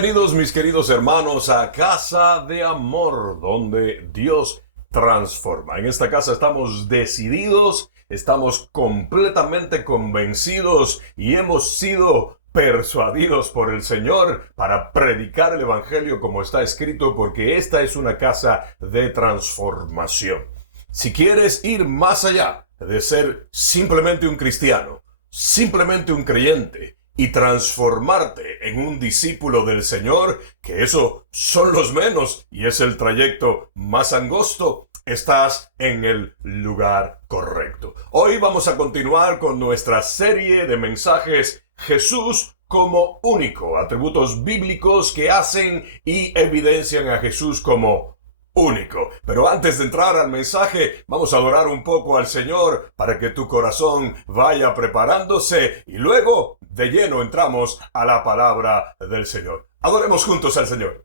Bienvenidos mis queridos hermanos a Casa de Amor, donde Dios transforma. En esta casa estamos decididos, estamos completamente convencidos y hemos sido persuadidos por el Señor para predicar el Evangelio como está escrito, porque esta es una casa de transformación. Si quieres ir más allá de ser simplemente un cristiano, simplemente un creyente, y transformarte en un discípulo del Señor, que eso son los menos y es el trayecto más angosto, estás en el lugar correcto. Hoy vamos a continuar con nuestra serie de mensajes Jesús como único, atributos bíblicos que hacen y evidencian a Jesús como único. Pero antes de entrar al mensaje, vamos a adorar un poco al Señor para que tu corazón vaya preparándose y luego de lleno entramos a la palabra del Señor. Adoremos juntos al Señor.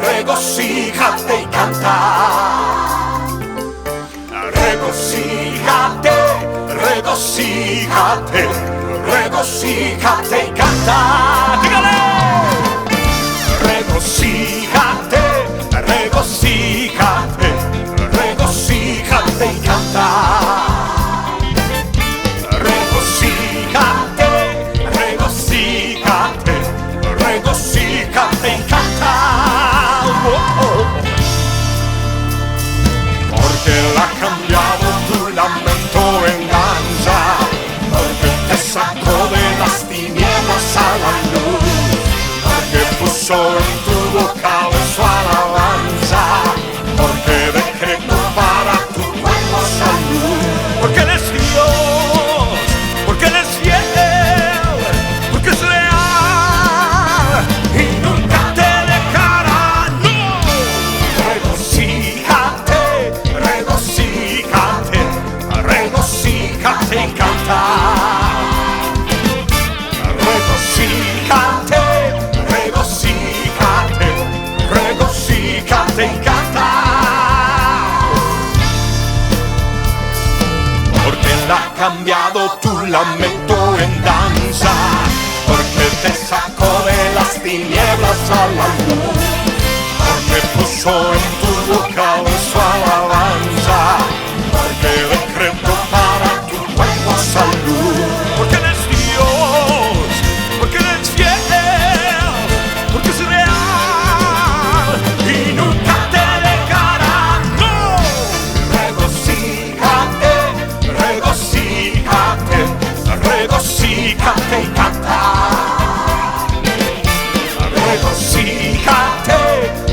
Regocíjate y canta. Regocíjate, regocíjate, regocíjate y canta. Dígale. Regocíjate, regocíjate, regocíjate y canta. Regocíjate, regocíjate, regocíjate y canta. Porque Él ha cambiado tu lamento en danza, porque te sacó de las tinieblas a la luz, porque puso en tu boca su alabanza, porque decretó para tu cuerpo salud. Porque Él es Dios, porque Él es fiel, porque es real y nunca te dejará. ¡No! Regocíjate, regocíjate, regocíjate y canta. Regocíjate, regocíjate, regocíjate y canta. Porque Él ha cambiado tu lamento en danza, porque te sacó de las tinieblas a la luz, porque puso en tu boca su alabanza, porque decretó para tu cuerpo salud. Porque Él es Dios, porque Él es fiel, porque es real y nunca te dejará. ¡No! Regocíjate, regocíjate, regocíjate y canta. Regocíjate,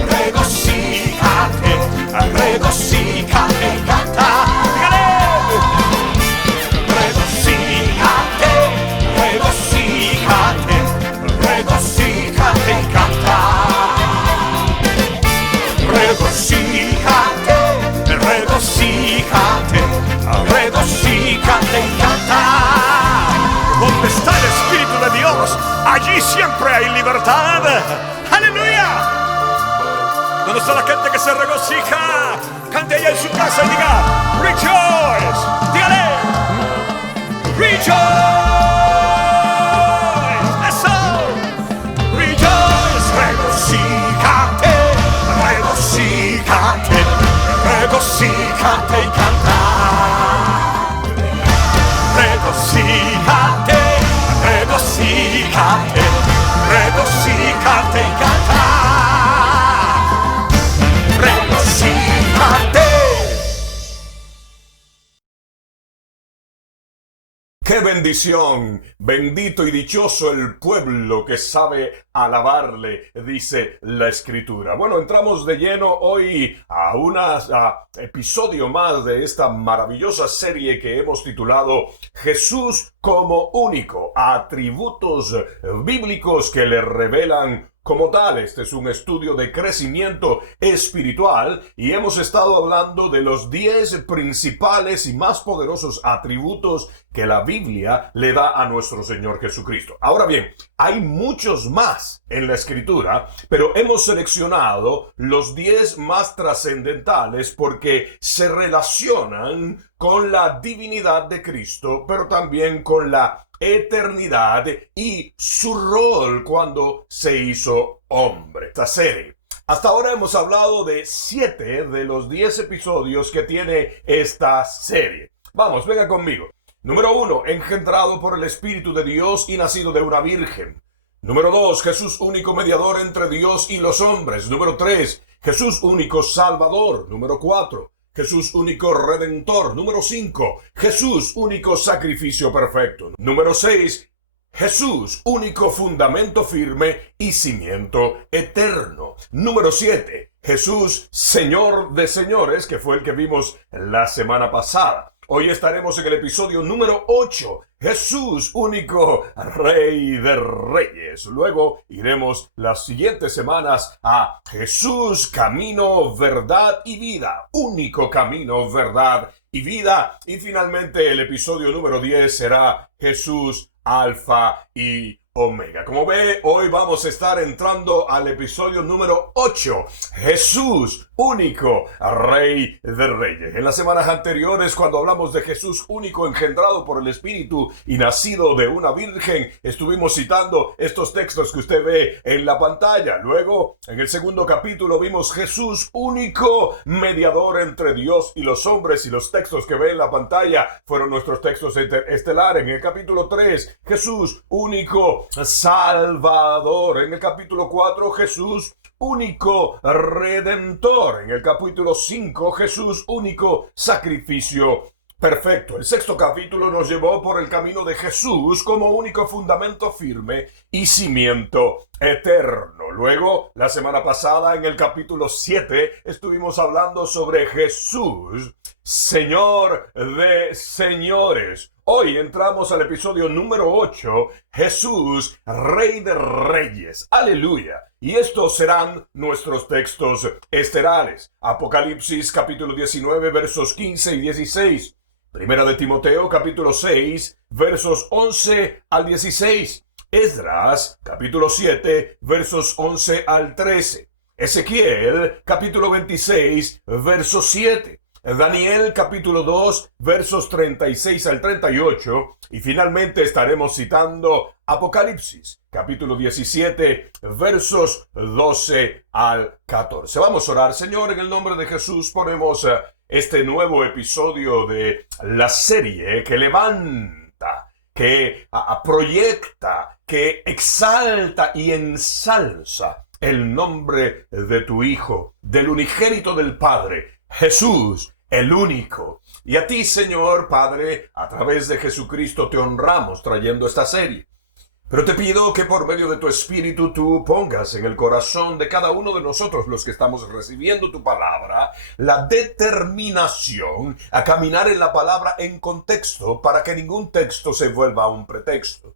regocíjate, regocíjate y canta. Dígale. Regocíjate, regocíjate, regocíjate y canta. Regocíjate, regocíjate, regocíjate y canta. Donde está el Espíritu de Dios, allí siempre hay libertad. ¡Aleluya! ¿Dónde está la gente que se regocija? Cante ella en su casa y diga rejoice. Dígale rejoice. Eso. Rejoice. Regocíjate, regocíjate, regocíjate y canta. Regocíjate, regocíjate. ¡Qué bendición! Bendito y dichoso el pueblo que sabe alabarle, dice la Escritura. Bueno, entramos de lleno hoy a un episodio más de esta maravillosa serie que hemos titulado Jesús como único, atributos bíblicos que le revelan como tal. Este es un estudio de crecimiento espiritual y hemos estado hablando de los 10 principales y más poderosos atributos que la Biblia le da a nuestro Señor Jesucristo. Ahora bien, hay muchos más en la Escritura, pero hemos seleccionado los 10 más trascendentales porque se relacionan con la divinidad de Cristo, pero también con la eternidad y su rol cuando se hizo hombre. Esta serie. Hasta ahora hemos hablado de 7 de los 10 episodios que tiene esta serie. Vamos, venga conmigo. Número 1, engendrado por el Espíritu de Dios y nacido de una virgen. Número 2, Jesús único mediador entre Dios y los hombres. Número 3, Jesús único Salvador. Número 4, Jesús único Redentor. Número 5, Jesús único sacrificio perfecto. Número 6, Jesús único fundamento firme y cimiento eterno. Número 7, Jesús Señor de señores, que fue el que vimos la semana pasada. Hoy estaremos en el episodio número 8, Jesús único Rey de Reyes. Luego iremos las siguientes semanas a Jesús camino, verdad y vida. Único camino, verdad y vida. Y finalmente el episodio número 10 será Jesús Alfa y Omega. Como ve, hoy vamos a estar entrando al episodio número 8. Jesús único, Rey de Reyes. En las semanas anteriores, cuando hablamos de Jesús único, engendrado por el Espíritu y nacido de una virgen, estuvimos citando estos textos que usted ve en la pantalla. Luego, en el segundo capítulo, vimos Jesús único, mediador entre Dios y los hombres, y los textos que ve en la pantalla fueron nuestros textos estelares. En el capítulo 3, Jesús único, Salvador. En el capítulo 4, Jesús único Redentor. En el capítulo 5, Jesús único sacrificio perfecto. El sexto capítulo nos llevó por el camino de Jesús como único fundamento firme y cimiento eterno. Luego, la semana pasada, en el capítulo 7, estuvimos hablando sobre Jesús, Señor de señores. Hoy entramos al episodio número 8, Jesús, Rey de Reyes. ¡Aleluya! Y estos serán nuestros textos estelares. Apocalipsis capítulo 19, versos 15 y 16. Primera de Timoteo capítulo 6, versos 11 al 16. Esdras capítulo 7, versos 11 al 13. Ezequiel capítulo 26, verso 7. Daniel capítulo 2, versos 36 al 38. Y finalmente estaremos citando Apocalipsis capítulo 17, versos 12 al 14. Vamos a orar. Señor, en el nombre de Jesús ponemos este nuevo episodio de la serie que levanta, que proyecta, que exalta y ensalza el nombre de tu Hijo, del unigénito del Padre, Jesús, el único. Y a ti, Señor Padre, a través de Jesucristo te honramos trayendo esta serie. Pero te pido que por medio de tu Espíritu tú pongas en el corazón de cada uno de nosotros, los que estamos recibiendo tu palabra, la determinación a caminar en la palabra en contexto para que ningún texto se vuelva un pretexto.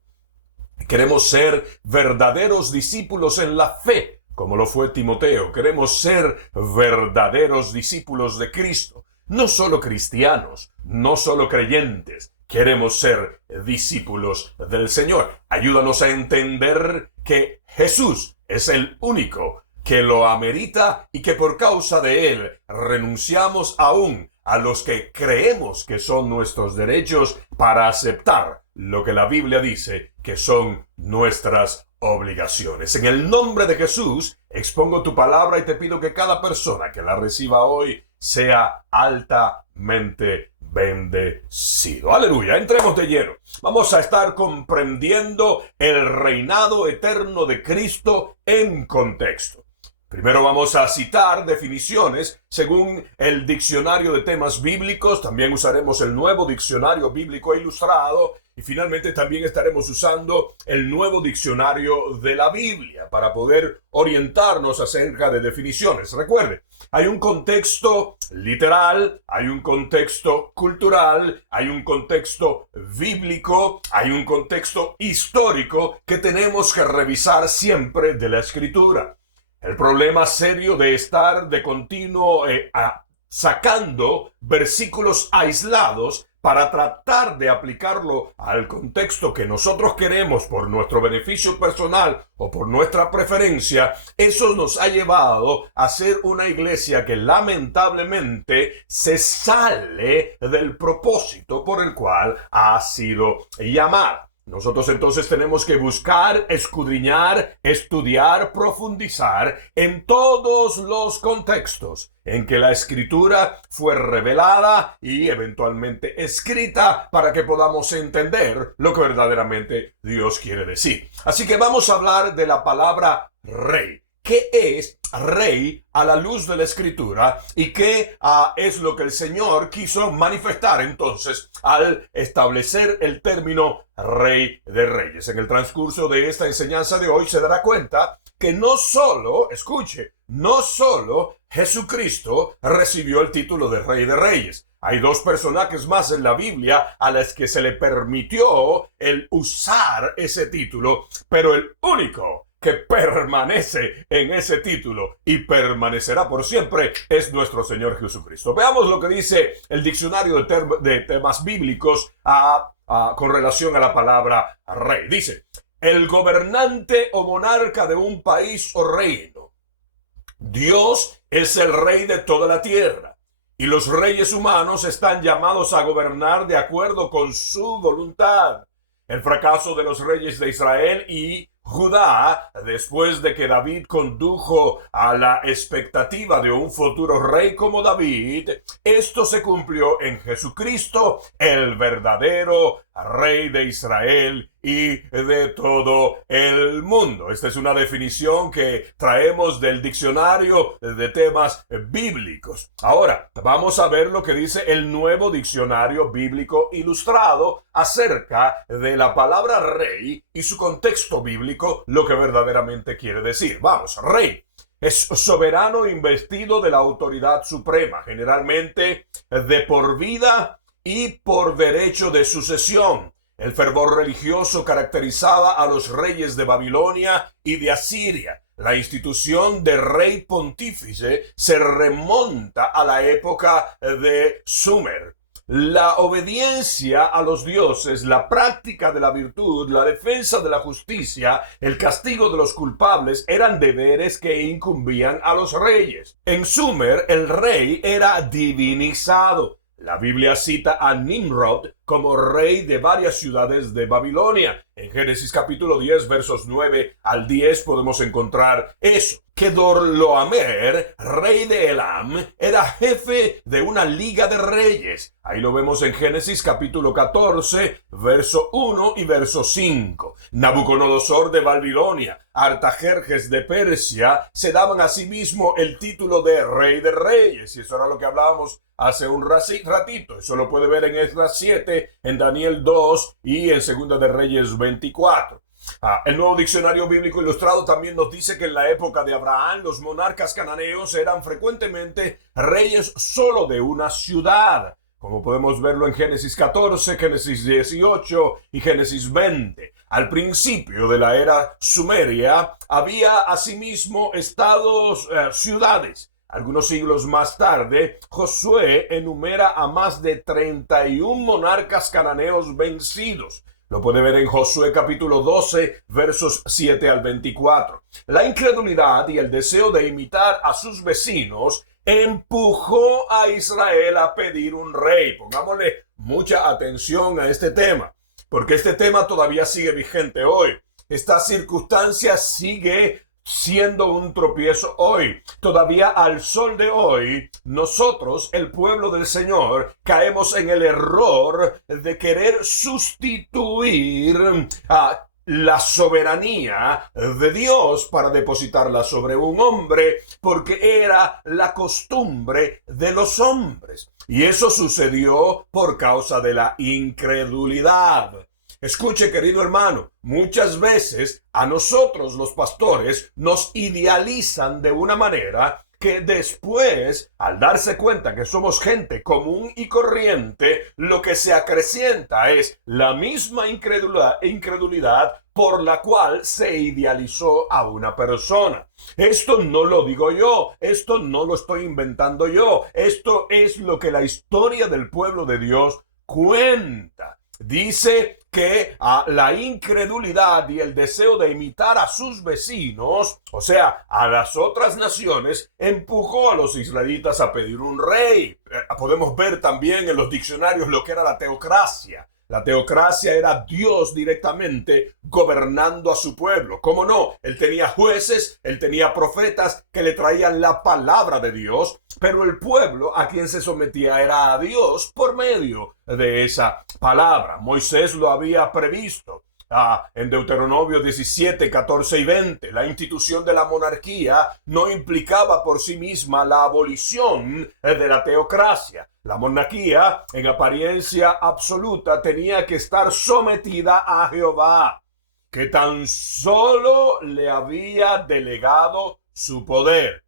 Queremos ser verdaderos discípulos en la fe, como lo fue Timoteo. Queremos ser verdaderos discípulos de Cristo. No solo cristianos, no solo creyentes. Queremos ser discípulos del Señor. Ayúdanos a entender que Jesús es el único que lo amerita y que por causa de él renunciamos aún a los que creemos que son nuestros derechos para aceptar lo que la Biblia dice que son nuestras obligaciones. En el nombre de Jesús, expongo tu palabra y te pido que cada persona que la reciba hoy sea altamente bendecido. Aleluya, entremos de lleno. Vamos a estar comprendiendo el reinado eterno de Cristo en contexto. Primero vamos a citar definiciones según el diccionario de temas bíblicos. También usaremos el nuevo diccionario bíblico ilustrado. Y finalmente también estaremos usando el nuevo diccionario de la Biblia para poder orientarnos acerca de definiciones. Recuerde, hay un contexto literal, hay un contexto cultural, hay un contexto bíblico, hay un contexto histórico que tenemos que revisar siempre de la Escritura. El problema serio de estar de continuo sacando versículos aislados para tratar de aplicarlo al contexto que nosotros queremos por nuestro beneficio personal o por nuestra preferencia, eso nos ha llevado a ser una iglesia que lamentablemente se sale del propósito por el cual ha sido llamada. Nosotros entonces tenemos que buscar, escudriñar, estudiar, profundizar en todos los contextos en que la Escritura fue revelada y eventualmente escrita para que podamos entender lo que verdaderamente Dios quiere decir. Así que vamos a hablar de la palabra rey. ¿Qué es rey a la luz de la Escritura? ¿Y qué es lo que el Señor quiso manifestar entonces al establecer el término rey de reyes? En el transcurso de esta enseñanza de hoy se dará cuenta que no solo Jesucristo recibió el título de rey de reyes. Hay dos personajes más en la Biblia a las que se le permitió el usar ese título, pero el único que permanece en ese título y permanecerá por siempre es nuestro Señor Jesucristo. Veamos lo que dice el diccionario de temas bíblicos con relación a la palabra rey. Dice, el gobernante o monarca de un país o reino. Dios es el rey de toda la tierra y los reyes humanos están llamados a gobernar de acuerdo con su voluntad. El fracaso de los reyes de Israel y Judá, después de que David condujo a la expectativa de un futuro rey como David, esto se cumplió en Jesucristo, el verdadero rey de Israel y de todo el mundo. Esta es una definición que traemos del diccionario de temas bíblicos. Ahora, vamos a ver lo que dice el nuevo diccionario bíblico ilustrado acerca de la palabra rey y su contexto bíblico, lo que verdaderamente quiere decir. Vamos, rey es soberano investido de la autoridad suprema, generalmente de por vida y por derecho de sucesión. El fervor religioso caracterizaba a los reyes de Babilonia y de Asiria. La institución de rey pontífice se remonta a la época de Sumer. La obediencia a los dioses, la práctica de la virtud, la defensa de la justicia, el castigo de los culpables eran deberes que incumbían a los reyes. En Sumer, el rey era divinizado. La Biblia cita a Nimrod como rey de varias ciudades de Babilonia. En Génesis capítulo 10, versos 9 al 10 podemos encontrar eso. Kedorlaomer, rey de Elam, era jefe de una liga de reyes. Ahí lo vemos en Génesis capítulo 14, verso 1 y verso 5. Nabucodonosor de Babilonia, Artajerjes de Persia, se daban a sí mismo el título de rey de reyes. Y eso era lo que hablábamos hace un ratito. Eso lo puede ver en Esdras 7, en Daniel 2 y en Segunda de Reyes 24. El nuevo diccionario bíblico ilustrado también nos dice que en la época de Abraham los monarcas cananeos eran frecuentemente reyes solo de una ciudad, como podemos verlo en Génesis 14, Génesis 18 y Génesis 20. Al principio de la era sumeria había asimismo estados, ciudades. Algunos siglos más tarde, Josué enumera a más de 31 monarcas cananeos vencidos. Lo puede ver en Josué capítulo 12, versos 7 al 24. La incredulidad y el deseo de imitar a sus vecinos empujó a Israel a pedir un rey. Pongámosle mucha atención a este tema, porque este tema todavía sigue vigente hoy. Esta circunstancia sigue siendo un tropiezo hoy. Todavía al sol de hoy, nosotros, el pueblo del Señor, caemos en el error de querer sustituir la soberanía de Dios para depositarla sobre un hombre, porque era la costumbre de los hombres. Y eso sucedió por causa de la incredulidad. Escuche, querido hermano, muchas veces a nosotros los pastores nos idealizan de una manera que después, al darse cuenta que somos gente común y corriente, lo que se acrecienta es la misma incredulidad por la cual se idealizó a una persona. Esto no lo digo yo, esto no lo estoy inventando yo, esto es lo que la historia del pueblo de Dios cuenta. Dice que la incredulidad y el deseo de imitar a sus vecinos, o sea, a las otras naciones, empujó a los israelitas a pedir un rey. Podemos ver también en los diccionarios lo que era la teocracia. La teocracia era Dios directamente gobernando a su pueblo. ¿Cómo no? Él tenía jueces, él tenía profetas que le traían la palabra de Dios, pero el pueblo a quien se sometía era a Dios por medio de esa palabra. Moisés lo había previsto. En Deuteronomio 17, 14 y 20, la institución de la monarquía no implicaba por sí misma la abolición de la teocracia. La monarquía, en apariencia absoluta, tenía que estar sometida a Jehová, que tan solo le había delegado su poder.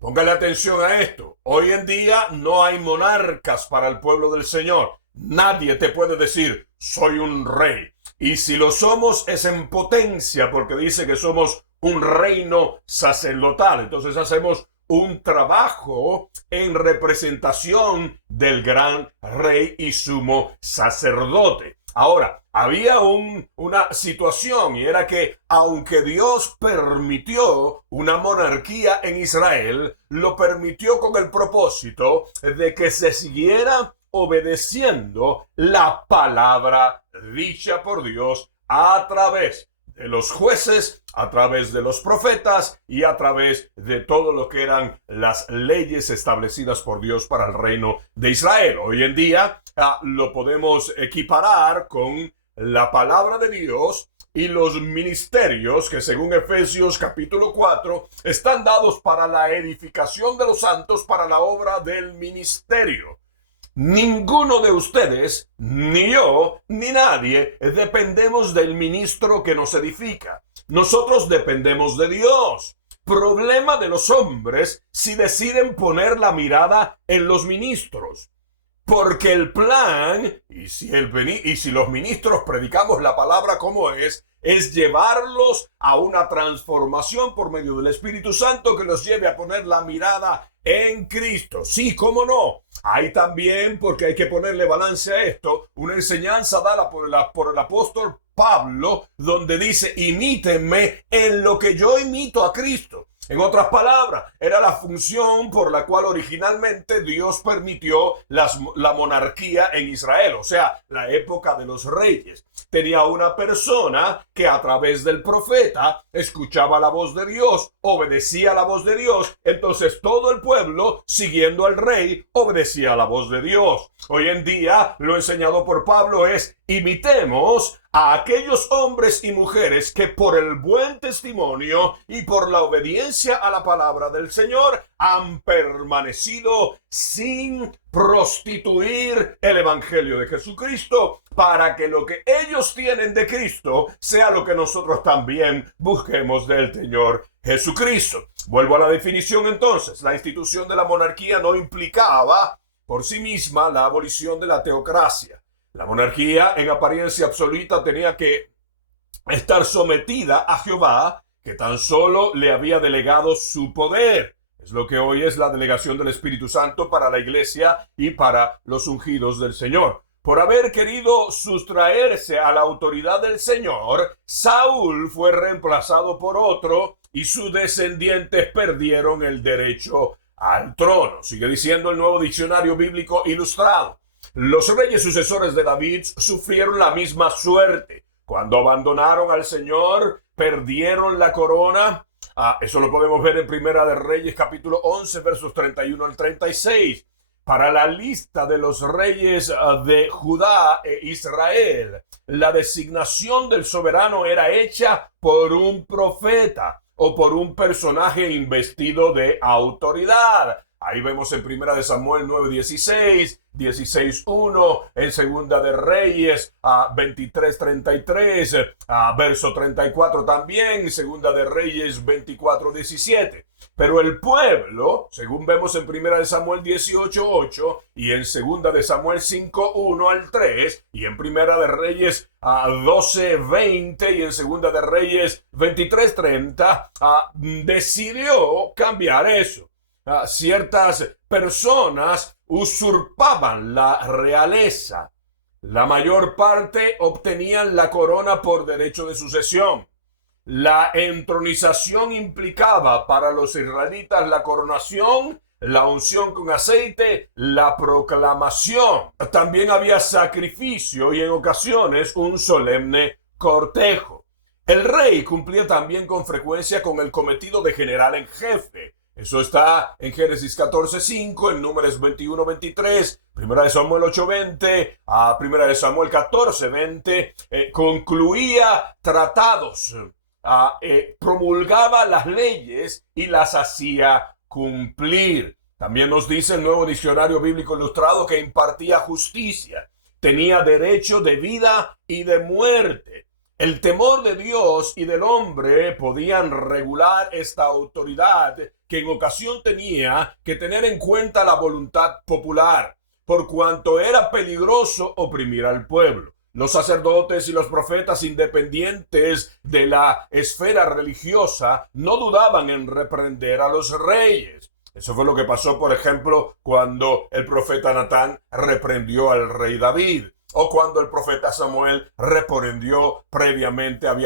Póngale atención a esto. Hoy en día no hay monarcas para el pueblo del Señor. Nadie te puede decir, soy un rey. Y si lo somos es en potencia, porque dice que somos un reino sacerdotal. Entonces hacemos un trabajo en representación del gran rey y sumo sacerdote. Ahora, había una situación, y era que aunque Dios permitió una monarquía en Israel, lo permitió con el propósito de que se siguiera obedeciendo la palabra dicha por Dios a través de los jueces, a través de los profetas y a través de todo lo que eran las leyes establecidas por Dios para el reino de Israel. Hoy en día lo podemos equiparar con la palabra de Dios y los ministerios que, según Efesios capítulo 4, están dados para la edificación de los santos, para la obra del ministerio. Ninguno de ustedes, ni yo, ni nadie, dependemos del ministro que nos edifica. Nosotros dependemos de Dios. Problema de los hombres si deciden poner la mirada en los ministros. Porque el plan, y si los ministros predicamos la palabra como es llevarlos a una transformación por medio del Espíritu Santo que los lleve a poner la mirada en Cristo. Sí, cómo no. Hay también, porque hay que ponerle balance a esto, una enseñanza dada por el apóstol Pablo, donde dice, imítenme en lo que yo imito a Cristo. En otras palabras, era la función por la cual originalmente Dios permitió la monarquía en Israel, o sea, la época de los reyes. Tenía una persona que a través del profeta escuchaba la voz de Dios, obedecía la voz de Dios, entonces todo el pueblo, siguiendo al rey, obedecía la voz de Dios. Hoy en día, lo enseñado por Pablo es, imitemos a aquellos hombres y mujeres que por el buen testimonio y por la obediencia a la palabra del Señor han permanecido sin prostituir el evangelio de Jesucristo, para que lo que ellos tienen de Cristo sea lo que nosotros también busquemos del Señor Jesucristo. Vuelvo a la definición entonces. La institución de la monarquía no implicaba por sí misma la abolición de la teocracia. La monarquía en apariencia absoluta tenía que estar sometida a Jehová, que tan solo le había delegado su poder. Es lo que hoy es la delegación del Espíritu Santo para la iglesia y para los ungidos del Señor. Por haber querido sustraerse a la autoridad del Señor, Saúl fue reemplazado por otro y sus descendientes perdieron el derecho al trono. Sigue diciendo el Nuevo Diccionario Bíblico Ilustrado. Los reyes sucesores de David sufrieron la misma suerte. Cuando abandonaron al Señor, perdieron la corona. Eso lo podemos ver en Primera de Reyes, capítulo 11, versos 31 al 36. para la lista de los reyes de Judá e Israel, la designación del soberano era hecha por un profeta o por un personaje investido de autoridad. Ahí vemos en Primera de Samuel 9:16, 16:1, en Segunda de Reyes 23:33, verso 34 también, Segunda de Reyes 24:17. Pero el pueblo, según vemos en Primera de Samuel 18:8 y en Segunda de Samuel 5:1 al 3 y en Primera de Reyes 12:20 y en Segunda de Reyes 23:30, decidió cambiar eso. Ciertas personas usurpaban la realeza. La mayor parte obtenían la corona por derecho de sucesión. La entronización implicaba para los israelitas la coronación, la unción con aceite, la proclamación. También había sacrificio y en ocasiones un solemne cortejo. El rey cumplía también con frecuencia con el cometido de general en jefe. Eso está en Génesis 14:5, en Números 21:23, Primera de Samuel 8:20, Primera de Samuel 14:20. Concluía tratados, promulgaba las leyes y las hacía cumplir. También nos dice el Nuevo Diccionario Bíblico Ilustrado que impartía justicia, tenía derecho de vida y de muerte. El temor de Dios y del hombre podían regular esta autoridad que en ocasión tenía que tener en cuenta la voluntad popular, por cuanto era peligroso oprimir al pueblo. Los sacerdotes y los profetas independientes de la esfera religiosa no dudaban en reprender a los reyes. Eso fue lo que pasó, por ejemplo, cuando el profeta Natán reprendió al rey David. O cuando el profeta Samuel había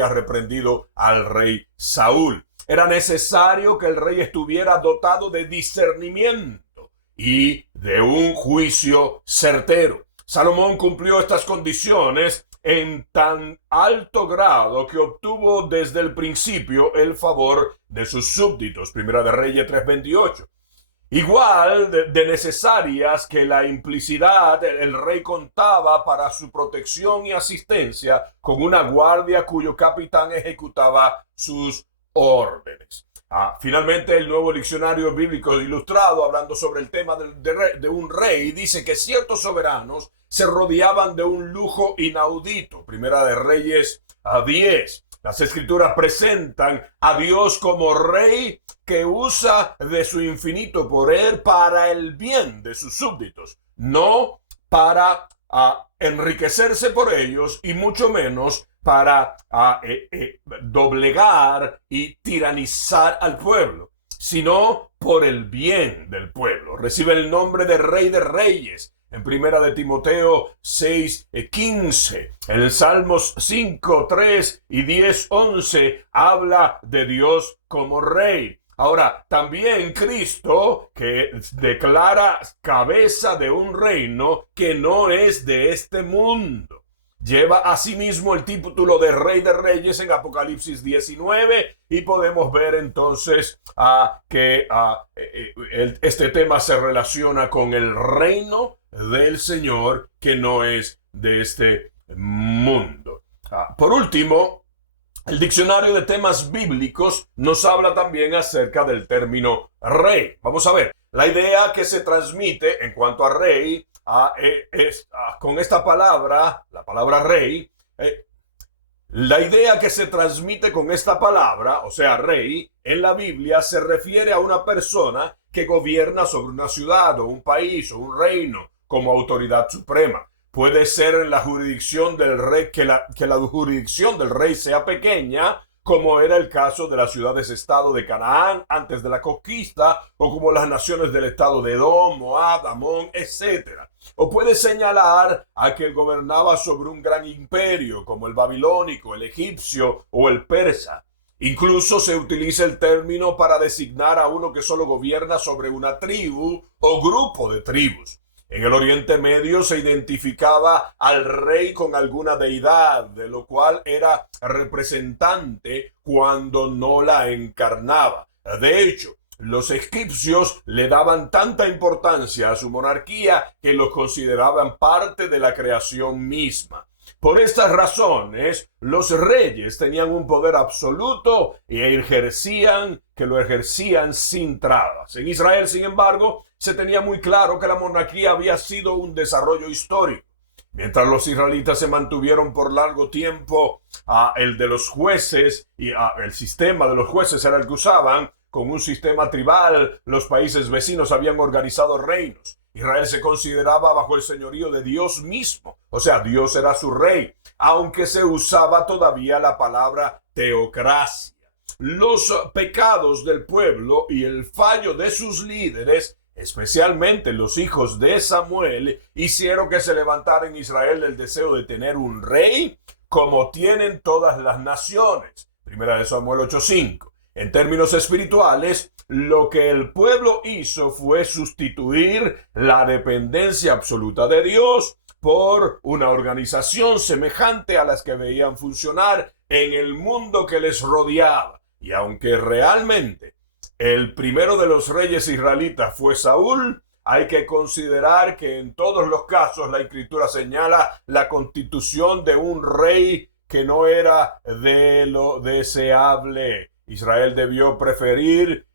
reprendido al rey Saúl. Era necesario que el rey estuviera dotado de discernimiento y de un juicio certero. Salomón cumplió estas condiciones en tan alto grado que obtuvo desde el principio el favor de sus súbditos. Primera de Reyes 3:28. Igual de necesarias que la implicidad, el rey contaba para su protección y asistencia con una guardia cuyo capitán ejecutaba sus órdenes. Finalmente, el Nuevo Diccionario Bíblico Ilustrado, hablando sobre el tema de un rey, dice que ciertos soberanos se rodeaban de un lujo inaudito. Primera de Reyes 10. Las Escrituras presentan a Dios como rey que usa de su infinito poder para el bien de sus súbditos, no para enriquecerse por ellos y mucho menos para doblegar y tiranizar al pueblo, sino por el bien del pueblo. Recibe el nombre de Rey de Reyes. En Primera de Timoteo 6:15, en el Salmos 5:3 y 10:11 habla de Dios como Rey. Ahora, también Cristo, que declara cabeza de un reino que no es de este mundo, lleva asimismo el título de Rey de Reyes en Apocalipsis 19 y podemos ver entonces que este tema se relaciona con el reino del Señor que no es de este mundo. Por último, el diccionario de temas bíblicos nos habla también acerca del término rey. Vamos a ver, la idea que se transmite en cuanto a rey con esta palabra, la palabra rey, la idea que se transmite con esta palabra, o sea, rey, en la Biblia se refiere a una persona que gobierna sobre una ciudad o un país o un reino como autoridad suprema. Puede ser en la jurisdicción del rey, que la jurisdicción del rey sea pequeña, como era el caso de las ciudades-estado de Canaán antes de la conquista, o como las naciones del estado de Edom, Moab, Amón, etc. O puede señalar a que él gobernaba sobre un gran imperio, como el babilónico, el egipcio o el persa. Incluso se utiliza el término para designar a uno que solo gobierna sobre una tribu o grupo de tribus. En el Oriente Medio se identificaba al rey con alguna deidad, de lo cual era representante cuando no la encarnaba. De hecho, los egipcios le daban tanta importancia a su monarquía que los consideraban parte de la creación misma. Por estas razones, los reyes tenían un poder absoluto y lo ejercían sin trabas. En Israel, sin embargo, se tenía muy claro que la monarquía había sido un desarrollo histórico. Mientras los israelitas se mantuvieron por largo tiempo el de los jueces, y el sistema de los jueces era el que usaban, con un sistema tribal, los países vecinos habían organizado reinos. Israel se consideraba bajo el señorío de Dios mismo, o sea, Dios era su rey, aunque se usaba todavía la palabra teocracia. Los pecados del pueblo y el fallo de sus líderes, especialmente los hijos de Samuel, hicieron que se levantara en Israel el deseo de tener un rey como tienen todas las naciones. Primera de Samuel 8:5. En términos espirituales, lo que el pueblo hizo fue sustituir la dependencia absoluta de Dios por una organización semejante a las que veían funcionar en el mundo que les rodeaba. Y aunque realmente el primero de los reyes israelitas fue Saúl, hay que considerar que en todos los casos la Escritura señala la constitución de un rey que no era de lo deseable. Israel debió preferir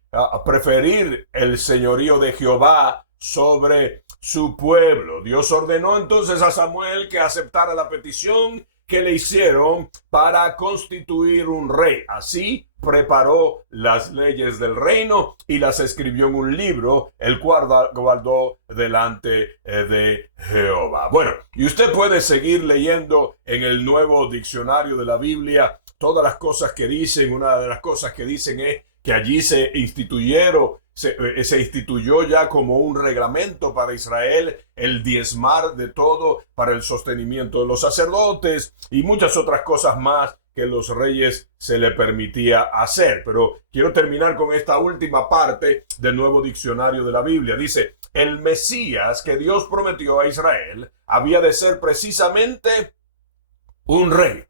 el señorío de Jehová sobre su pueblo. Dios ordenó entonces a Samuel que aceptara la petición que le hicieron para constituir un rey. Así preparó las leyes del reino y las escribió en un libro, el cual guardó delante de Jehová. Bueno, y usted puede seguir leyendo en el Nuevo Diccionario de la Biblia todas las cosas que dicen. Una de las cosas que dicen es que allí se instituyó ya como un reglamento para Israel el diezmar de todo para el sostenimiento de los sacerdotes y muchas otras cosas más que los reyes se le permitía hacer. Pero quiero terminar con esta última parte del Nuevo Diccionario de la Biblia. Dice, el Mesías que Dios prometió a Israel había de ser precisamente un rey.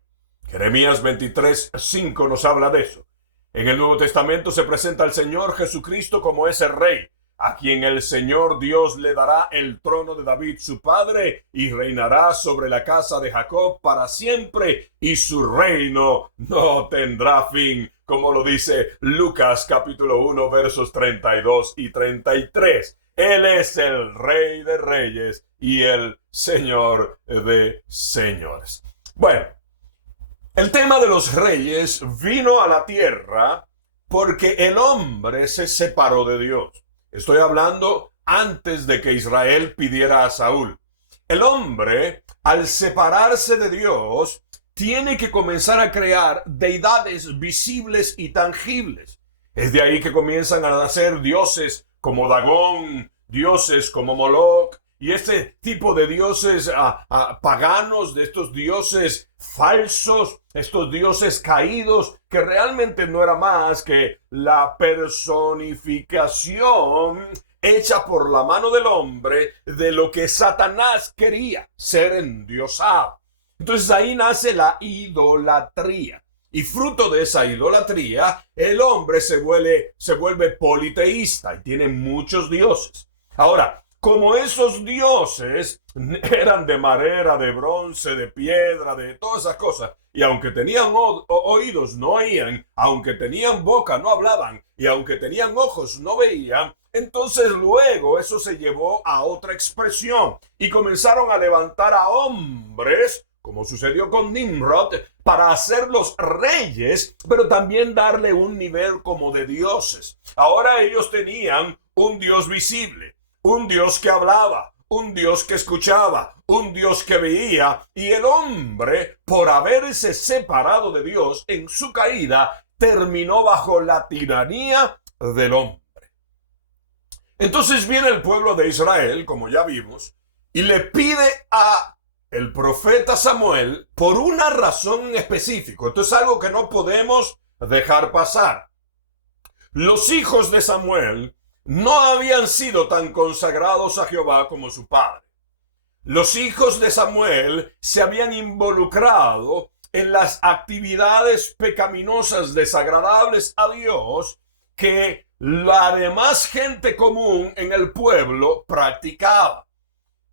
Jeremías 23:5 nos habla de eso. En el Nuevo Testamento se presenta al Señor Jesucristo como ese rey, a quien el Señor Dios le dará el trono de David su padre y reinará sobre la casa de Jacob para siempre y su reino no tendrá fin, como lo dice Lucas capítulo 1 versos 32 y 33. Él es el Rey de Reyes y el Señor de Señores. Bueno, el tema de los reyes vino a la tierra porque el hombre se separó de Dios. Estoy hablando antes de que Israel pidiera a Saúl. El hombre, al separarse de Dios, tiene que comenzar a crear deidades visibles y tangibles. Es de ahí que comienzan a nacer dioses como Dagón, dioses como Moloch, y este tipo de dioses paganos, de estos dioses falsos, estos dioses caídos, que realmente no era más que la personificación hecha por la mano del hombre de lo que Satanás quería, ser endiosado. Entonces ahí nace la idolatría. Y fruto de esa idolatría, el hombre se vuelve politeísta y tiene muchos dioses. Ahora, como esos dioses eran de madera, de bronce, de piedra, de todas esas cosas, y aunque tenían oídos no oían, aunque tenían boca no hablaban, y aunque tenían ojos no veían, entonces luego eso se llevó a otra expresión y comenzaron a levantar a hombres, como sucedió con Nimrod, para hacerlos reyes, pero también darle un nivel como de dioses. Ahora ellos tenían un Dios visible, un Dios que hablaba, un Dios que escuchaba, un Dios que veía, y el hombre, por haberse separado de Dios en su caída, terminó bajo la tiranía del hombre. Entonces viene el pueblo de Israel, como ya vimos, y le pide a el profeta Samuel por una razón en específico. Esto es algo que no podemos dejar pasar. Los hijos de Samuel no habían sido tan consagrados a Jehová como su padre. Los hijos de Samuel se habían involucrado en las actividades pecaminosas desagradables a Dios que la demás gente común en el pueblo practicaba.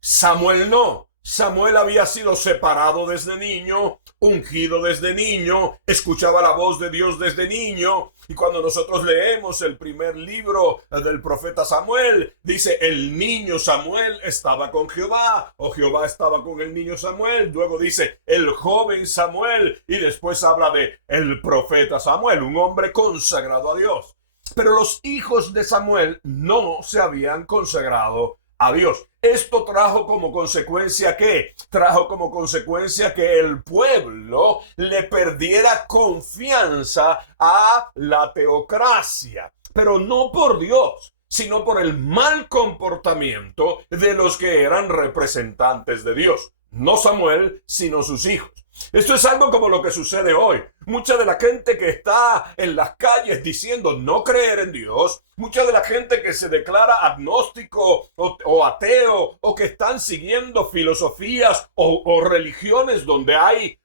Samuel no. Samuel había sido separado desde niño, ungido desde niño, escuchaba la voz de Dios desde niño. Y cuando nosotros leemos el primer libro del profeta Samuel, dice: el niño Samuel estaba con Jehová, o Jehová estaba con el niño Samuel. Luego dice el joven Samuel, y después habla de el profeta Samuel, un hombre consagrado a Dios. Pero los hijos de Samuel no se habían consagrado a Dios. Esto trajo como consecuencia ¿qué? Trajo como consecuencia que el pueblo le perdiera confianza a la teocracia, pero no por Dios, sino por el mal comportamiento de los que eran representantes de Dios. No Samuel, sino sus hijos. Esto es algo como lo que sucede hoy. Mucha de la gente que está en las calles diciendo no creer en Dios, mucha de la gente que se declara agnóstico o ateo, o que están siguiendo filosofías o religiones donde hay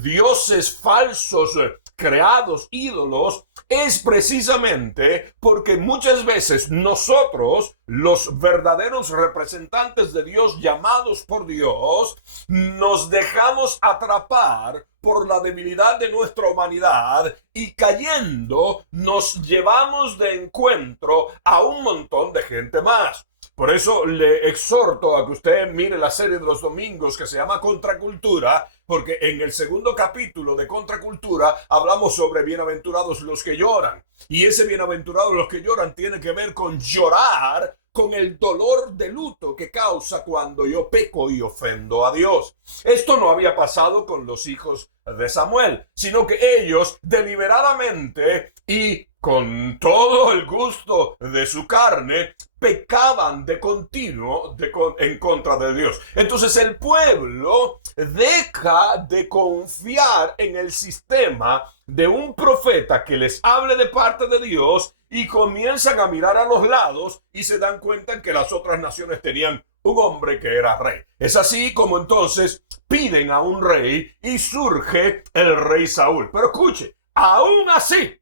dioses falsos, creados, ídolos, es precisamente porque muchas veces nosotros, los verdaderos representantes de Dios, llamados por Dios, nos dejamos atrapar por la debilidad de nuestra humanidad y cayendo nos llevamos de encuentro a un montón de gente más. Por eso le exhorto a que usted mire la serie de los domingos que se llama Contracultura, porque en el segundo capítulo de Contracultura hablamos sobre bienaventurados los que lloran. Y ese bienaventurados los que lloran tiene que ver con llorar con el dolor de luto que causa cuando yo peco y ofendo a Dios. Esto no había pasado con los hijos de Samuel, sino que ellos deliberadamente y con todo el gusto de su carne pecaban de continuo en contra de Dios. Entonces el pueblo deja de confiar en el sistema de un profeta que les hable de parte de Dios y comienzan a mirar a los lados y se dan cuenta que las otras naciones tenían un hombre que era rey. Es así como entonces piden a un rey y surge el rey Saúl. Pero escuche, aún así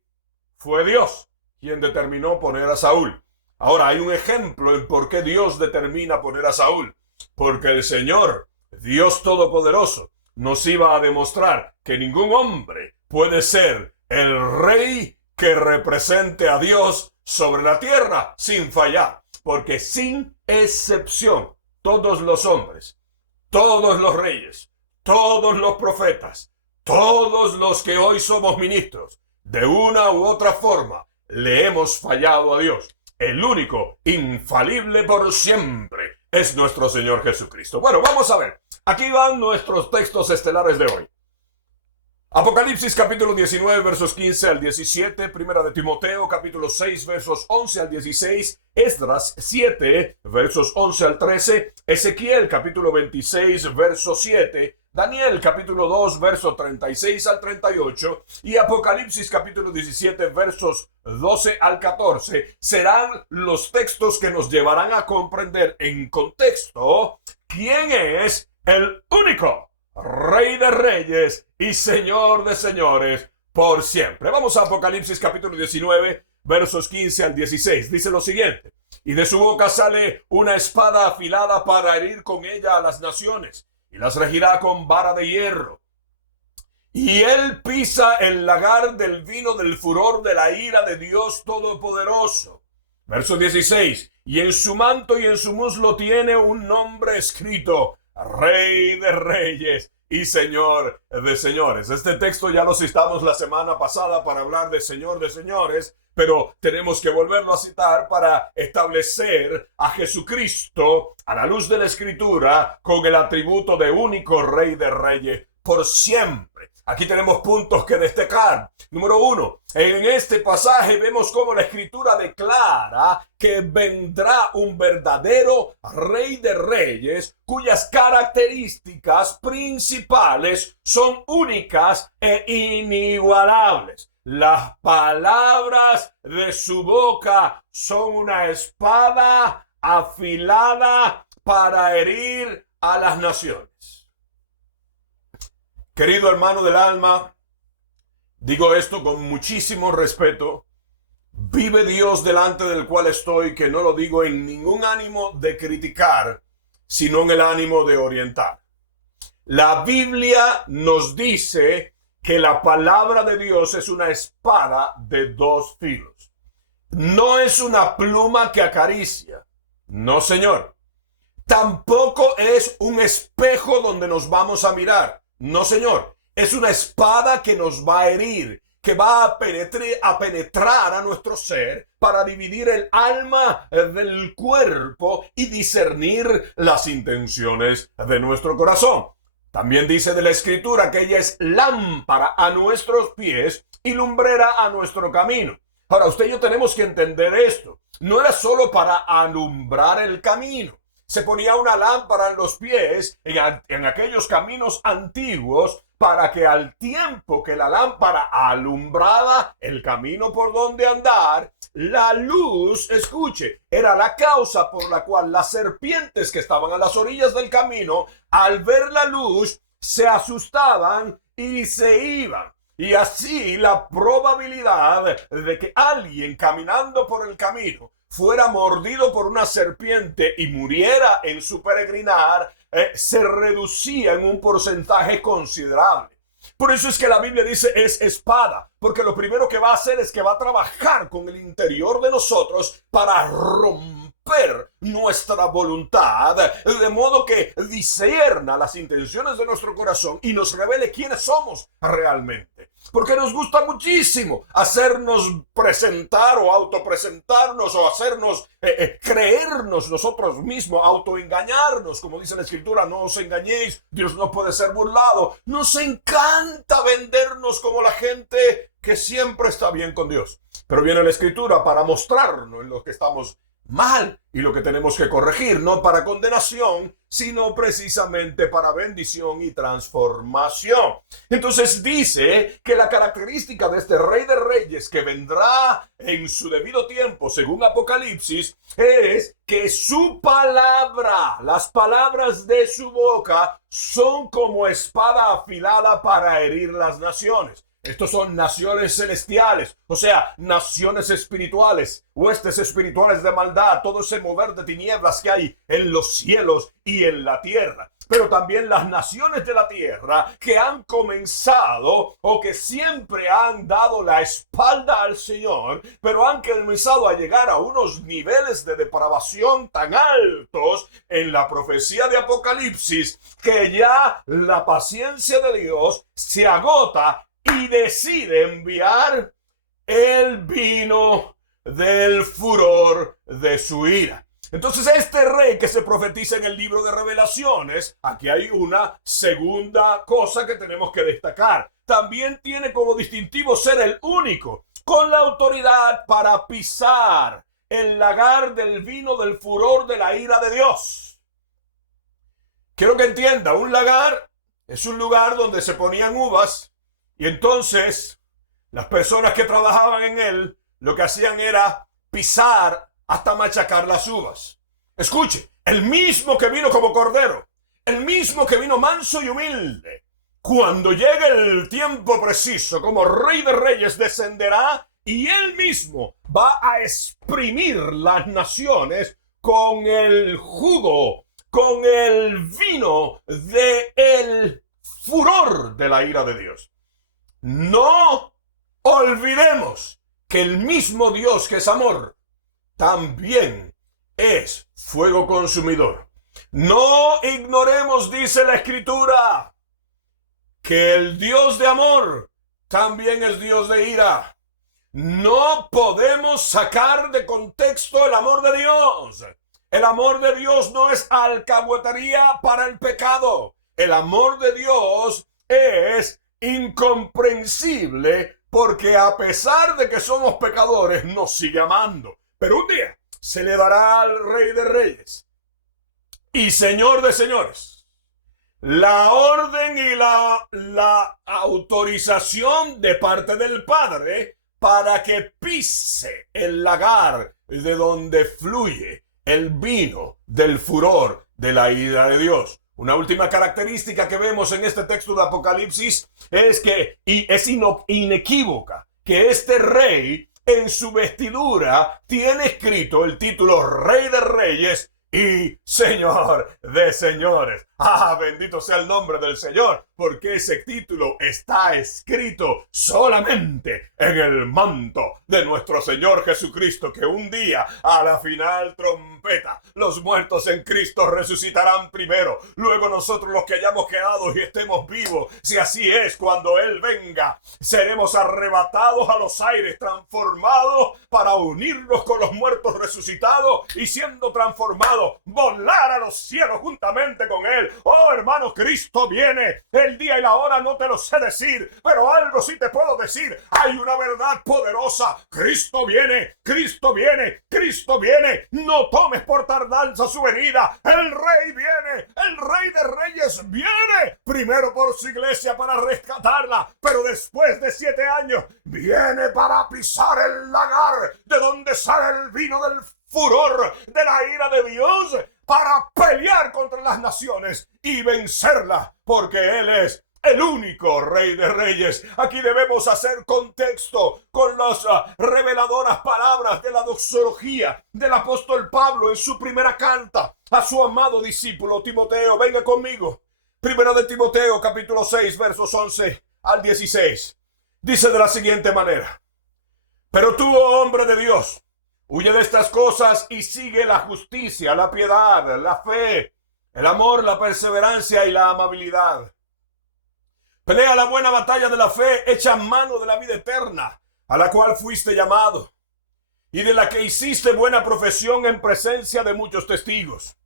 fue Dios quien determinó poner a Saúl. Ahora hay un ejemplo en por qué Dios determina poner a Saúl. Porque el Señor, Dios Todopoderoso, nos iba a demostrar que ningún hombre puede ser el rey que represente a Dios sobre la tierra sin fallar. Porque sin excepción, todos los hombres, todos los reyes, todos los profetas, todos los que hoy somos ministros, de una u otra forma, le hemos fallado a Dios. El único, infalible por siempre, es nuestro Señor Jesucristo. Bueno, vamos a ver. Aquí van nuestros textos estelares de hoy. Apocalipsis capítulo 19 versos 15 al 17, Primera de Timoteo capítulo 6 versos 11 al 16, Esdras 7 versos 11 al 13, Ezequiel capítulo 26 verso 7, Daniel capítulo 2 verso 36 al 38 y Apocalipsis capítulo 17 versos 12 al 14 serán los textos que nos llevarán a comprender en contexto quién es el único Rey de reyes y Señor de señores por siempre. Vamos a Apocalipsis capítulo 19 versos 15 al 16. Dice lo siguiente: y de su boca sale una espada afilada para herir con ella a las naciones, y las regirá con vara de hierro. Y él pisa el lagar del vino del furor de la ira de Dios Todopoderoso. Verso 16. Y en su manto y en su muslo tiene un nombre escrito: Rey de reyes y Señor de señores. Este texto ya lo citamos la semana pasada para hablar de Señor de señores, pero tenemos que volverlo a citar para establecer a Jesucristo a la luz de la Escritura con el atributo de único Rey de reyes por siempre. Aquí tenemos puntos que destacar. Número 1, en este pasaje vemos cómo la Escritura declara que vendrá un verdadero Rey de reyes cuyas características principales son únicas e inigualables. Las palabras de su boca son una espada afilada para herir a las naciones. Querido hermano del alma, digo esto con muchísimo respeto. vive Dios delante del cual estoy, que no lo digo en ningún ánimo de criticar, sino en el ánimo de orientar. La Biblia nos dice que la palabra de Dios es una espada de dos filos. No es una pluma que acaricia. No, señor. Tampoco es un espejo donde nos vamos a mirar. No, señor. Es una espada que nos va a herir, que va a penetrar a nuestro ser para dividir el alma del cuerpo y discernir las intenciones de nuestro corazón. También dice de la Escritura que ella es lámpara a nuestros pies y lumbrera a nuestro camino. Ahora, usted y yo tenemos que entender esto. No era solo para alumbrar el camino. Se ponía una lámpara en los pies en aquellos caminos antiguos para que al tiempo que la lámpara alumbraba el camino por donde andar, la luz, escuche, era la causa por la cual las serpientes que estaban a las orillas del camino, al ver la luz, se asustaban y se iban. Y así la probabilidad de que alguien caminando por el camino fuera mordido por una serpiente y muriera en su peregrinar, se reducía en un porcentaje considerable. Por eso es que la Biblia dice es espada, porque lo primero que va a hacer es que va a trabajar con el interior de nosotros para romper nuestra voluntad, de modo que discierna las intenciones de nuestro corazón y nos revele quiénes somos realmente. Porque nos gusta muchísimo hacernos presentar o autopresentarnos o hacernos creernos nosotros mismos, autoengañarnos, como dice la Escritura, no os engañéis, Dios no puede ser burlado. Nos encanta vendernos como la gente que siempre está bien con Dios. Pero viene la Escritura para mostrarnos en lo que estamos mal y lo que tenemos que corregir, no para condenación, sino precisamente para bendición y transformación. Entonces dice que la característica de este Rey de Reyes que vendrá en su debido tiempo, según Apocalipsis, es que su palabra, las palabras de su boca, son como espada afilada para herir las naciones. Estos son naciones celestiales, o sea, naciones espirituales, huestes espirituales de maldad, todo ese mover de tinieblas que hay en los cielos y en la tierra. Pero también las naciones de la tierra que han comenzado o que siempre han dado la espalda al Señor, pero han comenzado a llegar a unos niveles de depravación tan altos en la profecía de Apocalipsis que ya la paciencia de Dios se agota y decide enviar el vino del furor de su ira. Entonces este rey que se profetiza en el libro de Revelaciones, aquí hay una segunda cosa que tenemos que destacar. También tiene como distintivo ser el único con la autoridad para pisar el lagar del vino del furor de la ira de Dios. Quiero que entienda, un lagar es un lugar donde se ponían uvas. Y entonces, las personas que trabajaban en él, lo que hacían era pisar hasta machacar las uvas. Escuche, el mismo que vino como cordero, el mismo que vino manso y humilde, cuando llegue el tiempo preciso, como Rey de Reyes, descenderá y él mismo va a exprimir las naciones con el jugo, con el vino del furor de la ira de Dios. No olvidemos que el mismo Dios que es amor también es fuego consumidor. No ignoremos, dice la Escritura, que el Dios de amor también es Dios de ira. No podemos sacar de contexto el amor de Dios. El amor de Dios no es alcahuetería para el pecado. El amor de Dios es incomprensible porque a pesar de que somos pecadores nos sigue amando. Pero un día se le dará al Rey de Reyes y Señor de Señores la orden y la autorización de parte del Padre para que pise el lagar de donde fluye el vino del furor de la ira de Dios. Una última característica que vemos en este texto de Apocalipsis es que, y es inequívoca, que este rey en su vestidura tiene escrito el título Rey de Reyes y Señor de Señores. Bendito sea el nombre del Señor, porque ese título está escrito solamente en el manto de nuestro Señor Jesucristo, que un día, a la final trompeta, los muertos en Cristo resucitarán primero. Luego nosotros, los que hayamos quedado y estemos vivos, si así es, cuando Él venga, seremos arrebatados a los aires, transformados para unirnos con los muertos resucitados y siendo transformados, volar a los cielos juntamente con Él. Oh, hermano, Cristo viene. El día y la hora no te lo sé decir, pero algo sí te puedo decir. Hay una verdad poderosa. Cristo viene, Cristo viene, Cristo viene. No tomes por tardanza su venida. El Rey viene, el Rey de Reyes viene. Primero por su iglesia para rescatarla, pero después de 7 años viene para pisar el lagar de donde sale el vino del furor de la ira de Dios, para pelear contra las naciones y vencerlas, porque Él es el único Rey de Reyes. Aquí debemos hacer contexto con las reveladoras palabras de la doxología del apóstol Pablo en su primera carta a su amado discípulo Timoteo. Venga conmigo. Primera de Timoteo, capítulo 6, versos 11 al 16. Dice de la siguiente manera: pero tú, oh hombre de Dios, huye de estas cosas y sigue la justicia, la piedad, la fe, el amor, la perseverancia y la amabilidad. Pelea la buena batalla de la fe, echa mano de la vida eterna, a la cual fuiste llamado, y de la que hiciste buena profesión en presencia de muchos testigos.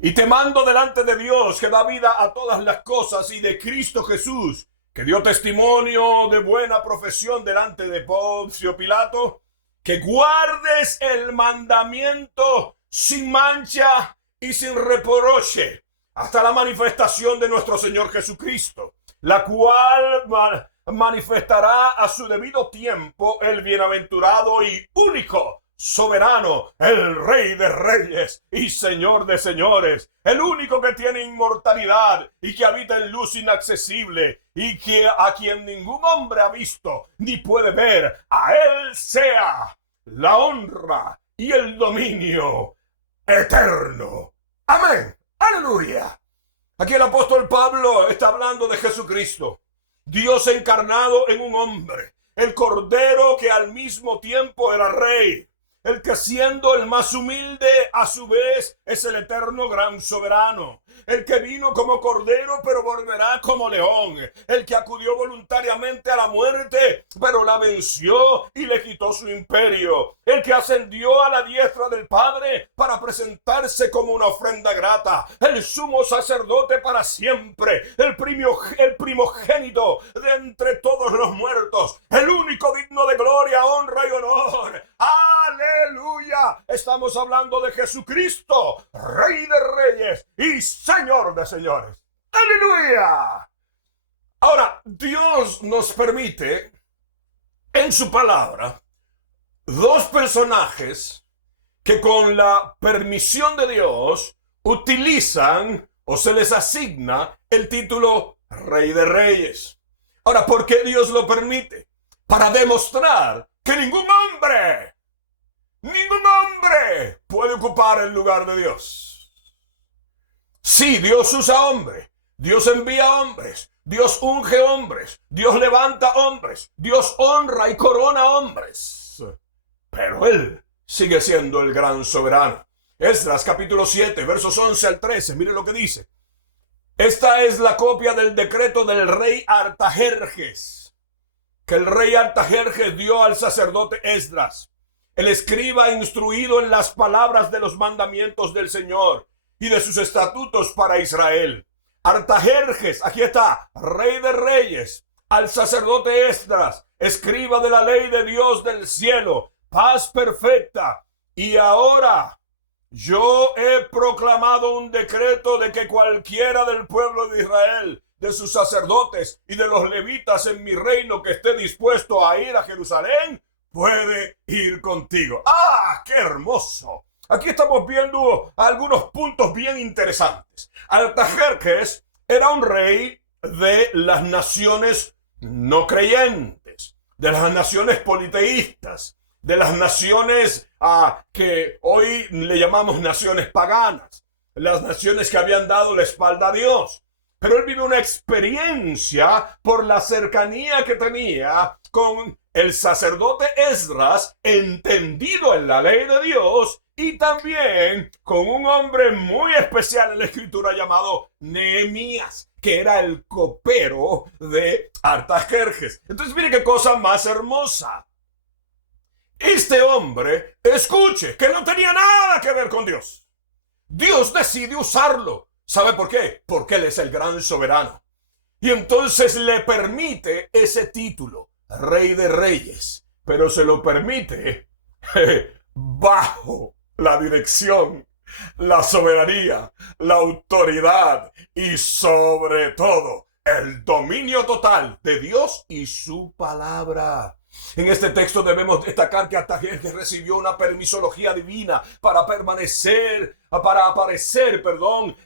Y te mando delante de Dios, que da vida a todas las cosas, y de Cristo Jesús, que dio testimonio de buena profesión delante de Poncio Pilato, que guardes el mandamiento sin mancha y sin reproche hasta la manifestación de nuestro Señor Jesucristo, la cual manifestará a su debido tiempo el bienaventurado y único soberano, el Rey de Reyes y Señor de Señores, el único que tiene inmortalidad y que habita en luz inaccesible, y que a quien ningún hombre ha visto ni puede ver, a Él sea la honra y el dominio eterno. Amén. Aleluya. Aquí el apóstol Pablo está hablando de Jesucristo, Dios encarnado en un hombre, el Cordero que al mismo tiempo era Rey, el que siendo el más humilde a su vez es el eterno gran soberano, el que vino como cordero pero volverá como león, el que acudió voluntariamente a la muerte pero la venció y le quitó su imperio, el que ascendió a la diestra del Padre para presentarse como una ofrenda grata, el sumo sacerdote para siempre, el primogénito de entre todos los muertos, el único digno de gloria, honra y honor. ¡Aleluya! Estamos hablando de Jesucristo, Rey de Reyes y Señor de Señores. ¡Aleluya! Ahora, Dios nos permite en su palabra 2 personajes que con la permisión de Dios utilizan o se les asigna el título Rey de Reyes. Ahora, ¿por qué Dios lo permite? Para demostrar que ningún hombre puede ocupar el lugar de Dios. Sí, Dios usa hombres, Dios envía hombres, Dios unge hombres, Dios levanta hombres, Dios honra y corona hombres, pero Él sigue siendo el gran soberano. Esdras capítulo 7, versos 11 al 13, mire lo que dice. Esta es la copia del decreto del rey Artajerjes, que el rey Artajerjes dio al sacerdote Esdras, el escriba instruido en las palabras de los mandamientos del Señor y de sus estatutos para Israel. Artajerjes, aquí está, Rey de Reyes, al sacerdote Esdras, escriba de la ley de Dios del cielo, paz perfecta. Y ahora yo he proclamado un decreto de que cualquiera del pueblo de Israel, de sus sacerdotes y de los levitas en mi reino que esté dispuesto a ir a Jerusalén, puede ir contigo. ¡Ah, qué hermoso! Aquí estamos viendo algunos puntos bien interesantes. Artajerjes era un rey de las naciones no creyentes, de las naciones politeístas, de las naciones que hoy le llamamos naciones paganas, las naciones que habían dado la espalda a Dios. Pero él vive una experiencia por la cercanía que tenía con el sacerdote Esdras, entendido en la ley de Dios, y también con un hombre muy especial en la escritura llamado Nehemías, que era el copero de Artajerjes. Entonces mire qué cosa más hermosa. Este hombre, escuche, que no tenía nada que ver con Dios. Dios decide usarlo. ¿Sabe por qué? Porque Él es el gran soberano. Y entonces le permite ese título, Rey de Reyes, pero se lo permite bajo la dirección, la soberanía, la autoridad y sobre todo el dominio total de Dios y su palabra. En este texto debemos destacar que Artajerjes recibió una permisología divina para aparecer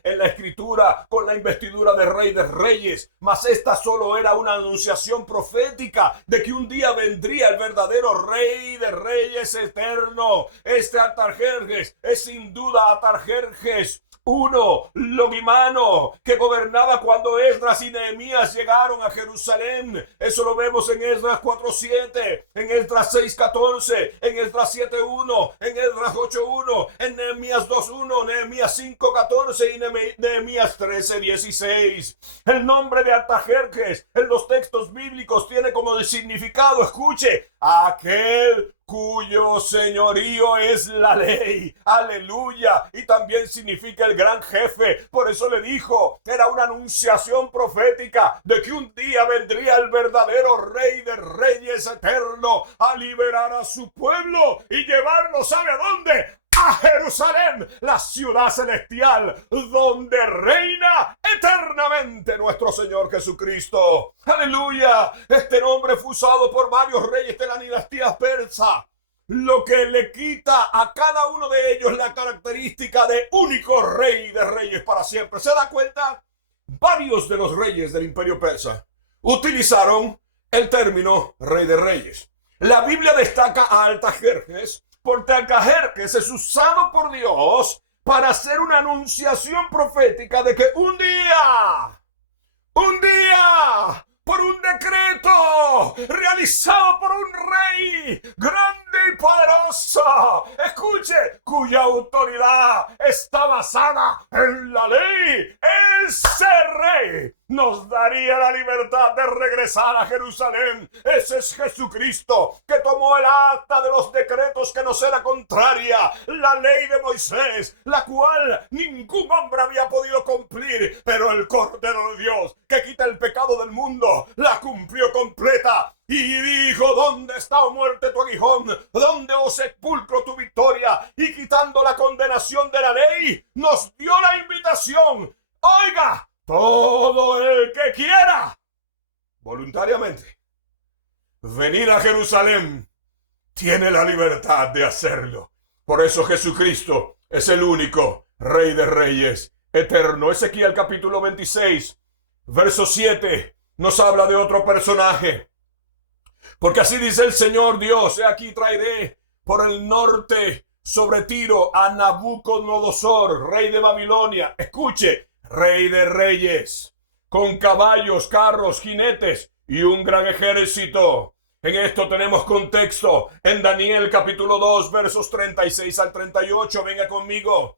en la escritura con la investidura de Rey de Reyes. Mas esta solo era una anunciación profética de que un día vendría el verdadero Rey de Reyes eterno. Este Artajerjes es sin duda Artajerjes uno, Logimano, que gobernaba cuando Esdras y Nehemías llegaron a Jerusalén. Eso lo vemos en Esdras 4:7, en Esdras 6:14, en Esdras 7:1, en Esdras 8:1, en Nehemías 2:1, Nehemías 5:14 y Nehemías 13:16. El nombre de Artajerjes en los textos bíblicos tiene como significado, escuche, aquel cuyo señorío es la ley. Aleluya. Y también significa el gran jefe. Por eso le dijo, era una anunciación profética de que un día vendría el verdadero Rey de Reyes eterno a liberar a su pueblo y llevarlo, ¿sabe a dónde? A Jerusalén, la ciudad celestial, donde reina eternamente nuestro Señor Jesucristo. ¡Aleluya! Este nombre fue usado por varios reyes de la dinastía persa, lo que le quita a cada uno de ellos la característica de único Rey de Reyes para siempre. ¿Se da cuenta? Varios de los reyes del imperio persa utilizaron el término Rey de Reyes. La Biblia destaca a Artajerjes porque Artajerjes es usado por Dios para hacer una anunciación profética de que un día, por un decreto realizado por un rey grande y poderoso, escuche, cuya autoridad está basada en la ley, ese rey nos daría la libertad de regresar a Jerusalén. Ese es Jesucristo, que tomó el acta de los decretos que nos era contraria, la ley de Moisés, la cual ningún hombre había podido cumplir, pero el Cordero de Dios, que quita el pecado del mundo, la cumplió completa. Y dijo, ¿dónde está, oh muerte, tu aguijón? ¿Dónde, oh sepulcro, tu victoria? Y quitando la condenación de la ley, nos dio la invitación. Oiga, todo el que quiera, voluntariamente, venir a Jerusalén, tiene la libertad de hacerlo. Por eso Jesucristo es el único Rey de Reyes eterno. Ezequiel capítulo 26, verso 7, nos habla de otro personaje. Porque así dice el Señor Dios, he aquí traeré por el norte sobre Tiro a Nabucodonosor, rey de Babilonia. Escuche, Rey de Reyes, con caballos, carros, jinetes y un gran ejército. En esto tenemos contexto en Daniel capítulo 2, versos 36 al 38. Venga conmigo.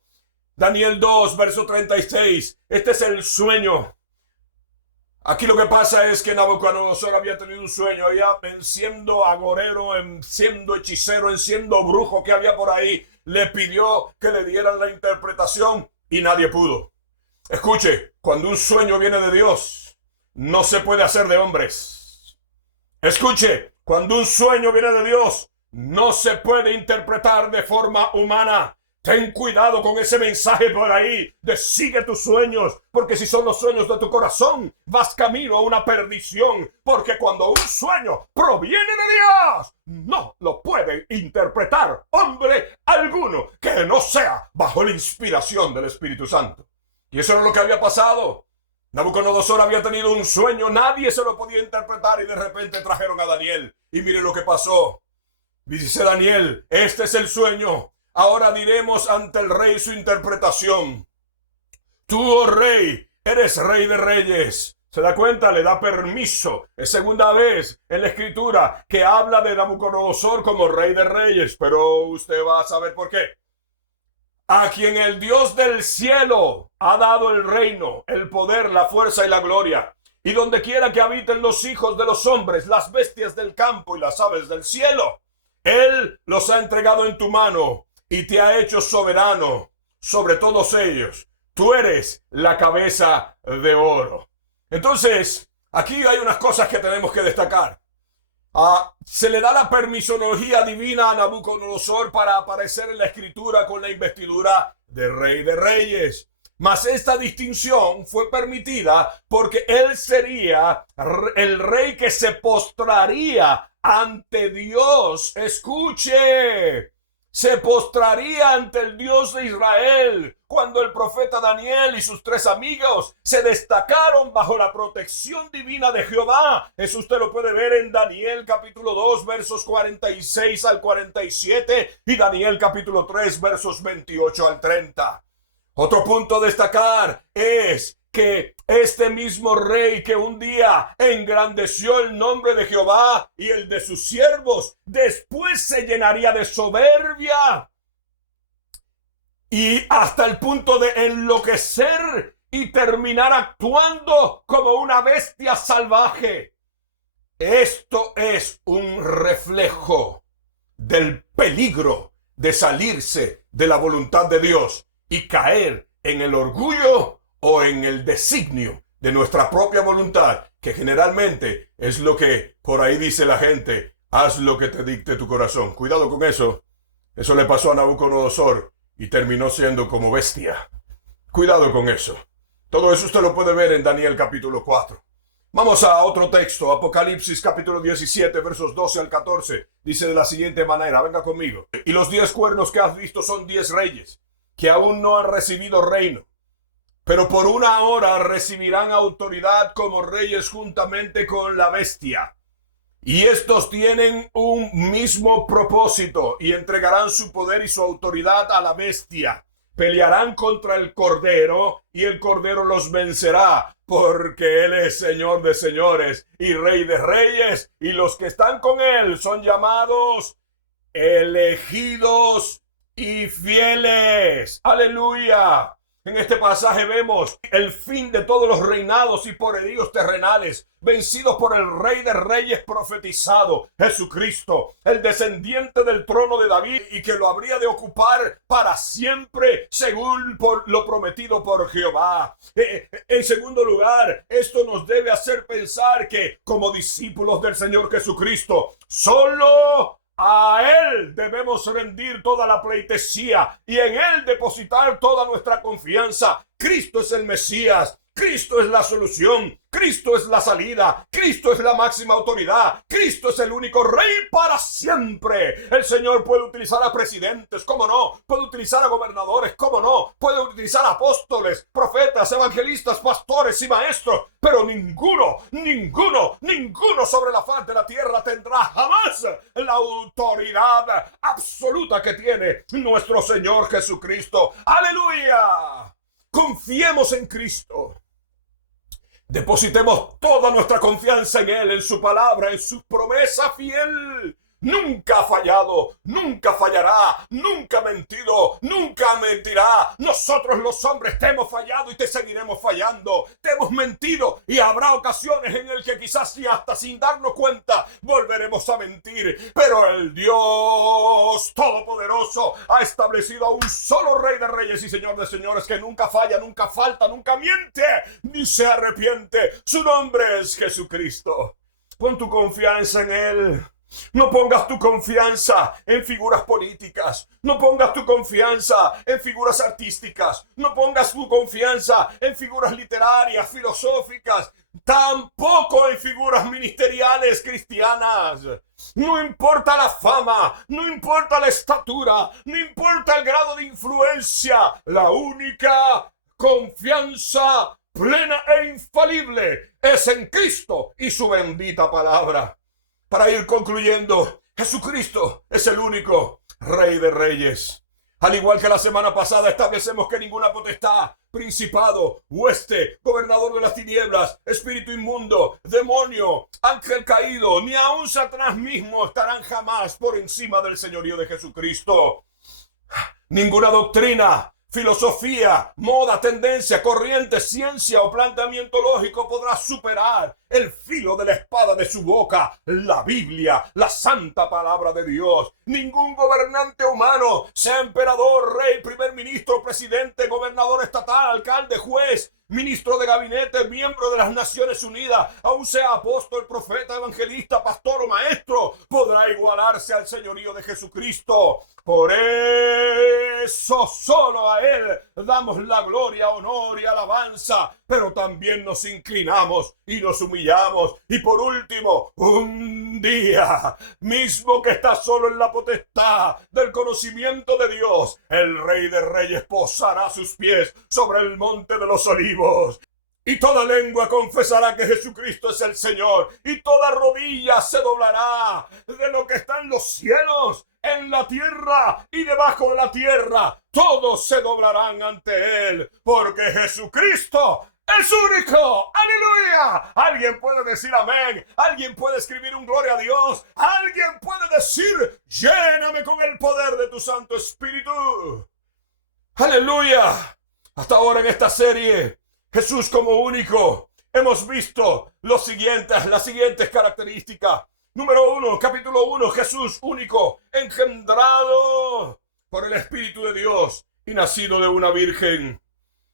Daniel 2, verso 36. Este es el sueño. Aquí lo que pasa es que Nabucodonosor había tenido un sueño, ya siendo agorero, siendo hechicero, siendo brujo que había por ahí, le pidió que le dieran la interpretación y nadie pudo. Escuche, cuando un sueño viene de Dios, no se puede hacer de hombres. Escuche, cuando un sueño viene de Dios, no se puede interpretar de forma humana. Ten cuidado con ese mensaje por ahí de sigue tus sueños, porque si son los sueños de tu corazón, vas camino a una perdición, porque cuando un sueño proviene de Dios, no lo puede interpretar hombre alguno que no sea bajo la inspiración del Espíritu Santo. Y eso era lo que había pasado. Nabucodonosor había tenido un sueño, nadie se lo podía interpretar y de repente trajeron a Daniel. Y mire lo que pasó. Dice Daniel, este es el sueño. Ahora diremos ante el rey su interpretación. Tú, oh rey, eres rey de reyes. ¿Se da cuenta? Le da permiso. Es segunda vez en la escritura que habla de Nabucodonosor como rey de reyes. Pero usted va a saber por qué. A quien el Dios del cielo ha dado el reino, el poder, la fuerza y la gloria. Y donde quiera que habiten los hijos de los hombres, las bestias del campo y las aves del cielo, Él los ha entregado en tu mano y te ha hecho soberano sobre todos ellos. Tú eres la cabeza de oro. Entonces, aquí hay unas cosas que tenemos que destacar. Se le da la permisología divina a Nabucodonosor para aparecer en la escritura con la investidura de rey de reyes. Mas esta distinción fue permitida porque él sería el rey que se postraría ante Dios. Escuche. Se postraría ante el Dios de Israel cuando el profeta Daniel y sus 3 amigos se destacaron bajo la protección divina de Jehová. Eso usted lo puede ver en Daniel capítulo 2 versos 46 al 47 y Daniel capítulo 3 versos 28 al 30. Otro punto a destacar es que este mismo rey que un día engrandeció el nombre de Jehová y el de sus siervos, después se llenaría de soberbia y hasta el punto de enloquecer y terminar actuando como una bestia salvaje. Esto es un reflejo del peligro de salirse de la voluntad de Dios y caer en el orgullo o en el designio de nuestra propia voluntad, que generalmente es lo que por ahí dice la gente, haz lo que te dicte tu corazón. Cuidado con eso. Eso le pasó a Nabucodonosor y terminó siendo como bestia. Cuidado con eso. Todo eso usted lo puede ver en Daniel capítulo 4. Vamos a otro texto, Apocalipsis capítulo 17, versos 12 al 14. Dice de la siguiente manera, venga conmigo. Y los 10 cuernos que has visto son 10 reyes, que aún no han recibido reino. Pero por una hora recibirán autoridad como reyes juntamente con la bestia. Y estos tienen un mismo propósito y entregarán su poder y su autoridad a la bestia. Pelearán contra el Cordero y el Cordero los vencerá, porque Él es Señor de señores y Rey de reyes. Y los que están con Él son llamados elegidos y fieles. ¡Aleluya! En este pasaje vemos el fin de todos los reinados y poderíos terrenales, vencidos por el Rey de Reyes profetizado, Jesucristo, el descendiente del trono de David y que lo habría de ocupar para siempre, según lo prometido por Jehová. En segundo lugar, esto nos debe hacer pensar que, como discípulos del Señor Jesucristo, solo a Él debemos rendir toda la pleitesía y en Él depositar toda nuestra confianza. Cristo es el Mesías, Cristo es la solución, Cristo es la salida, Cristo es la máxima autoridad, Cristo es el único Rey para siempre. El Señor puede utilizar a presidentes, ¿cómo no? Puede utilizar a gobernadores, ¿cómo no? Puede utilizar a apóstoles, profetas, evangelistas, pastores y maestros, pero ninguno sobre la faz de la tierra tendrá jamás la autoridad absoluta que tiene nuestro Señor Jesucristo. ¡Aleluya! Confiemos en Cristo. Depositemos toda nuestra confianza en Él, en su palabra, en su promesa fiel. Nunca ha fallado, nunca fallará, nunca ha mentido, nunca mentirá. Nosotros los hombres te hemos fallado y te seguiremos fallando. Te hemos mentido y habrá ocasiones en el que quizás y hasta sin darnos cuenta volveremos a mentir. Pero el Dios Todopoderoso ha establecido a un solo Rey de Reyes y Señor de Señores que nunca falla, nunca falta, nunca miente, ni se arrepiente. Su nombre es Jesucristo. Pon tu confianza en Él. No pongas tu confianza en figuras políticas. No pongas tu confianza en figuras artísticas. No pongas tu confianza en figuras literarias, filosóficas. Tampoco en figuras ministeriales cristianas. No importa la fama, no importa la estatura, no importa el grado de influencia. La única confianza plena e infalible es en Cristo y su bendita palabra. Para ir concluyendo, Jesucristo es el único Rey de Reyes. Al igual que la semana pasada, establecemos que ninguna potestad, principado, hueste, gobernador de las tinieblas, espíritu inmundo, demonio, ángel caído, ni aun Satanás mismo estarán jamás por encima del señorío de Jesucristo. Ninguna doctrina, filosofía, moda, tendencia, corriente, ciencia o planteamiento lógico podrá superar el filo de la espada de su boca, la Biblia, la santa palabra de Dios. Ningún gobernante humano, sea emperador, rey, primer ministro, presidente, gobernador estatal, alcalde, juez, ministro de gabinete, miembro de las Naciones Unidas, aun sea apóstol, profeta, evangelista, pastor o maestro, podrá igualarse al señorío de Jesucristo. Por eso solo a Él damos la gloria, honor y alabanza, pero también nos inclinamos y nos humillamos. Y por último, un día mismo que está solo en la potestad del conocimiento de Dios, el Rey de Reyes posará sus pies sobre el monte de los Olivos. Y toda lengua confesará que Jesucristo es el Señor, y toda rodilla se doblará de lo que está en los cielos, en la tierra y debajo de la tierra. Todos se doblarán ante Él, porque Jesucristo es único. ¡Aleluya! Alguien puede decir amén. Alguien puede escribir un gloria a Dios. Alguien puede decir, lléname con el poder de tu Santo Espíritu. ¡Aleluya! Hasta ahora en esta serie, Jesús como único, hemos visto las siguientes características. Número 1, capítulo 1, Jesús único, engendrado por el Espíritu de Dios y nacido de una virgen.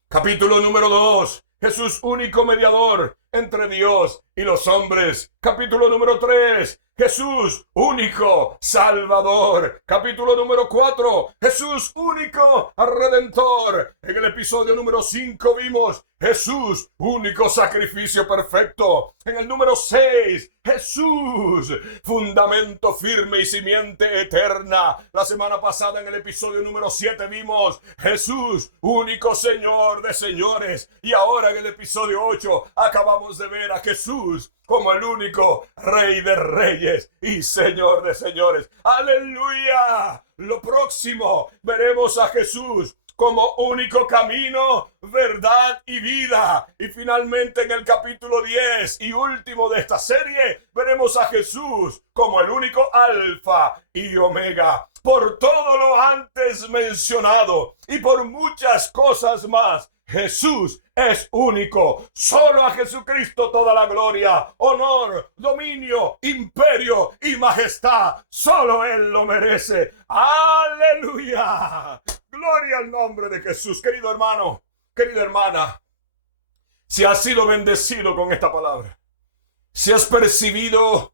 Capítulo número 2, Jesús único mediador entre Dios y los hombres. Capítulo número 3, Jesús único Salvador. Capítulo número 4, Jesús único Redentor. En el episodio número 5 vimos Jesús único sacrificio perfecto. En el número 6, Jesús fundamento firme y simiente eterna. La semana pasada en el episodio número 7 vimos Jesús único Señor de señores. Y ahora en el episodio 8 acabamos de ver a Jesús como el único Rey de Reyes y Señor de señores. ¡Aleluya! Lo próximo, veremos a Jesús como único camino, verdad y vida. Y finalmente en el capítulo 10 y último de esta serie, veremos a Jesús como el único Alfa y Omega. Por todo lo antes mencionado y por muchas cosas más, Jesús es único. Solo a Jesucristo toda la gloria, honor, dominio, imperio y majestad. Solo Él lo merece. ¡Aleluya! Gloria al nombre de Jesús. Querido hermano, querida hermana, si has sido bendecido con esta palabra, si has percibido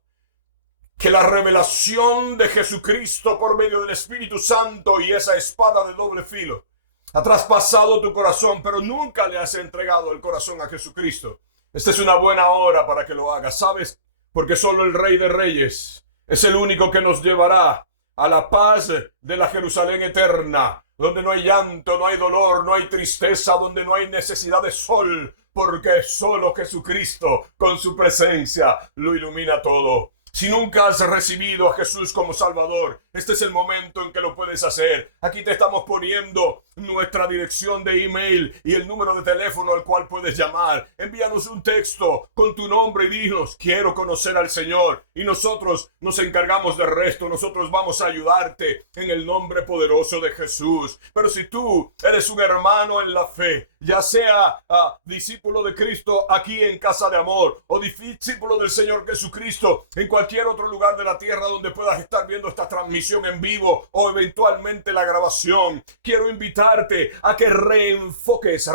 que la revelación de Jesucristo por medio del Espíritu Santo y esa espada de doble filo ha traspasado tu corazón, pero nunca le has entregado el corazón a Jesucristo, esta es una buena hora para que lo hagas, ¿sabes? Porque solo el Rey de Reyes es el único que nos llevará a la paz de la Jerusalén eterna, donde no hay llanto, no hay dolor, no hay tristeza, donde no hay necesidad de sol, porque solo Jesucristo con su presencia lo ilumina todo. Si nunca has recibido a Jesús como Salvador, este es el momento en que lo puedes hacer. Aquí te estamos poniendo nuestra dirección de email y el número de teléfono al cual puedes llamar. Envíanos un texto con tu nombre y dinos, quiero conocer al Señor. Y nosotros nos encargamos del resto. Nosotros vamos a ayudarte en el nombre poderoso de Jesús. Pero si tú eres un hermano en la fe, ya sea discípulo de Cristo aquí en Casa de Amor o discípulo del Señor Jesucristo en cualquier otro lugar de la tierra donde puedas estar viendo esta transmisión en vivo o eventualmente la grabación, quiero invitarte a que reenfoques.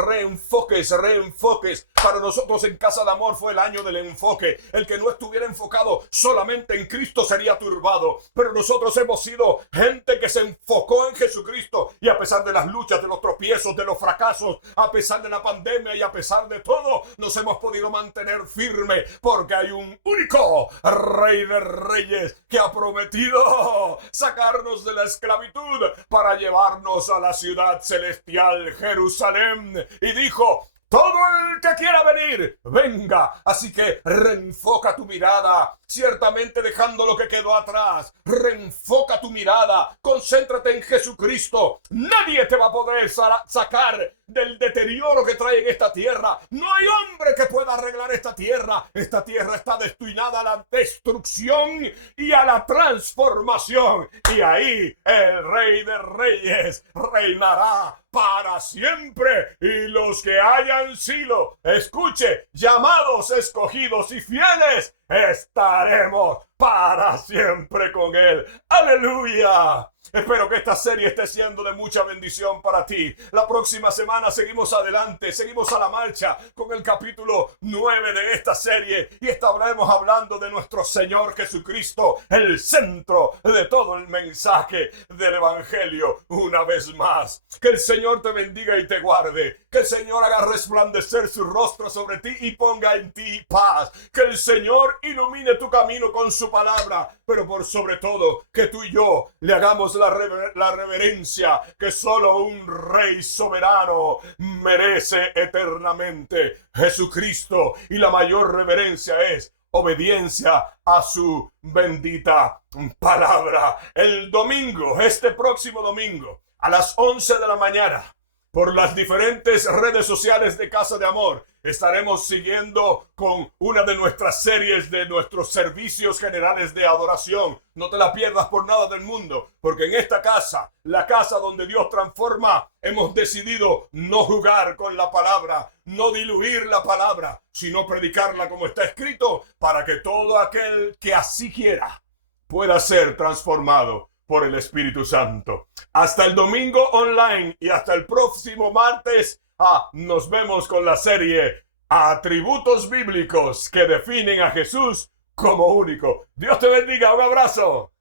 Para nosotros en Casa de Amor fue el año del enfoque. El que no estuviera enfocado solamente en Cristo sería turbado, pero nosotros hemos sido gente que se enfocó en Jesucristo y a pesar de las luchas, de los tropiezos, de los fracasos, a pesar de la pandemia y a pesar de todo, nos hemos podido mantener firme porque hay un único Rey de Reyes que ha prometido sacarnos de la esclavitud para llevarnos a la ciudad celestial Jerusalén. Y dijo, todo el que quiera venir, venga. Así que reenfoca tu mirada, ciertamente dejando lo que quedó atrás. Reenfoca tu mirada, concéntrate en Jesucristo. Nadie te va a poder sacar del deterioro que trae en esta tierra. No hay hombre que pueda arreglar esta tierra. Esta tierra está destinada a la destrucción y a la transformación. Y ahí el Rey de Reyes reinará para siempre. Y los que hayan sido, escuche, llamados, escogidos y fieles, estaremos para siempre con Él. ¡Aleluya! Espero que esta serie esté siendo de mucha bendición para ti. La próxima semana seguimos adelante, seguimos a la marcha con el capítulo 9 de esta serie y estaremos hablando de nuestro Señor Jesucristo, el centro de todo el mensaje del Evangelio. Una vez más, que el Señor te bendiga y te guarde, que el Señor haga resplandecer su rostro sobre ti y ponga en ti paz, que el Señor ilumine tu camino con su palabra, pero por sobre todo, que tú y yo le hagamos la reverencia que solo un Rey soberano merece eternamente, Jesucristo, y la mayor reverencia es obediencia a su bendita palabra. El domingo, este próximo domingo, a las 11 de la mañana, por las diferentes redes sociales de Casa de Amor, estaremos siguiendo con una de nuestras series de nuestros servicios generales de adoración. No te la pierdas por nada del mundo, porque en esta casa, la casa donde Dios transforma, hemos decidido no jugar con la palabra, no diluir la palabra, sino predicarla como está escrito, para que todo aquel que así quiera pueda ser transformado por el Espíritu Santo. Hasta el domingo online y hasta el próximo martes. Nos vemos con la serie Atributos Bíblicos que definen a Jesús como único. Dios te bendiga. Un abrazo.